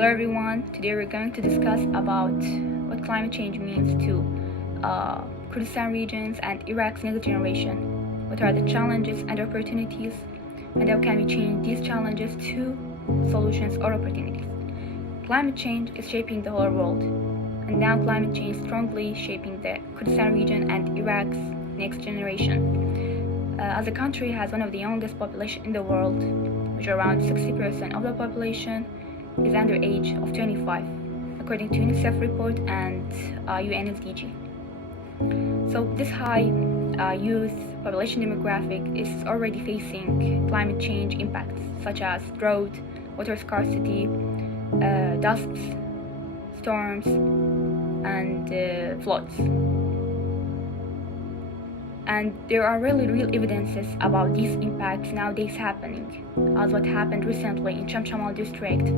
Hello everyone, today we're going to discuss about what climate change means to Kurdistan regions and Iraq's next generation. What are the challenges and opportunities, and how can we change these challenges to solutions or opportunities? Climate change is shaping the whole world, and now climate change is strongly shaping the Kurdistan region and Iraq's next generation. As a country has one of the youngest population in the world, which around 60% of the population is under age of 25, according to UNICEF report and UNSDG. So this high youth population demographic is already facing climate change impacts such as drought, water scarcity, dust storms, and floods. And there are really real evidences about these impacts nowadays happening, as what happened recently in Chamchamal district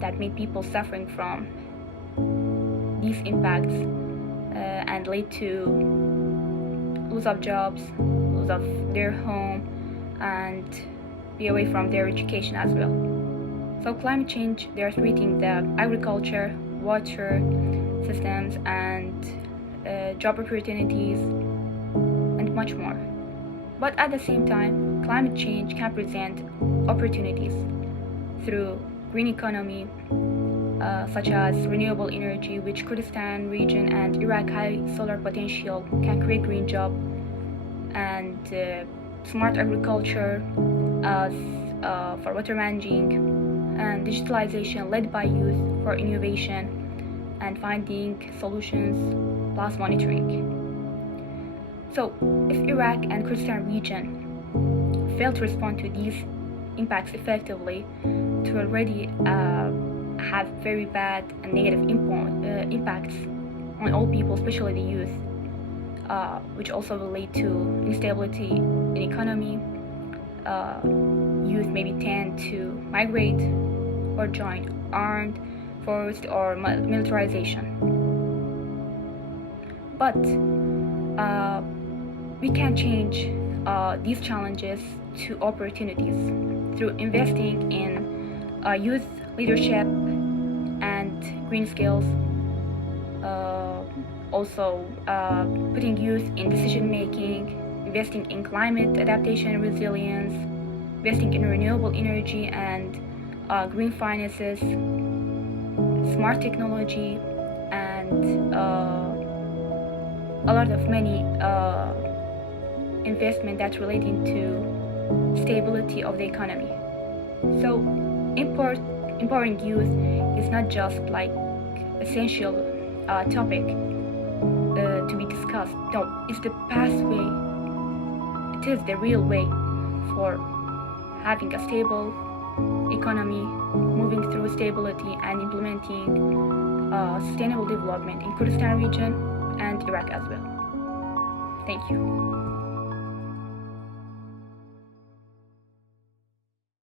that made people suffering from these impacts and led to lose of jobs, lose of their home, and be away from their education as well. So climate change, they are threatening the agriculture, water systems, and job opportunities, and much more. But at the same time, climate change can present opportunities through green economy, such as renewable energy, which Kurdistan region and Iraq high solar potential can create green job, and smart agriculture as for water managing, and digitalization led by youth for innovation and finding solutions plus monitoring. So if Iraq and Kurdistan region fail to respond to these impacts effectively, to already have very bad and negative impacts on all people, especially the youth, which also will lead to instability in economy. Youth maybe tend to migrate or join armed forces or militarization. But we can change these challenges to opportunities through investing in youth leadership and green skills, also putting youth in decision making, investing in climate adaptation and resilience, investing in renewable energy and green finances, smart technology, and a lot of many investment that's relating to stability of the economy. So empowering youth is not just like essential topic to be discussed. No, it's the pathway. It is the real way for having a stable economy, moving through stability and implementing sustainable development in Kurdistan region and Iraq as well. Thank you.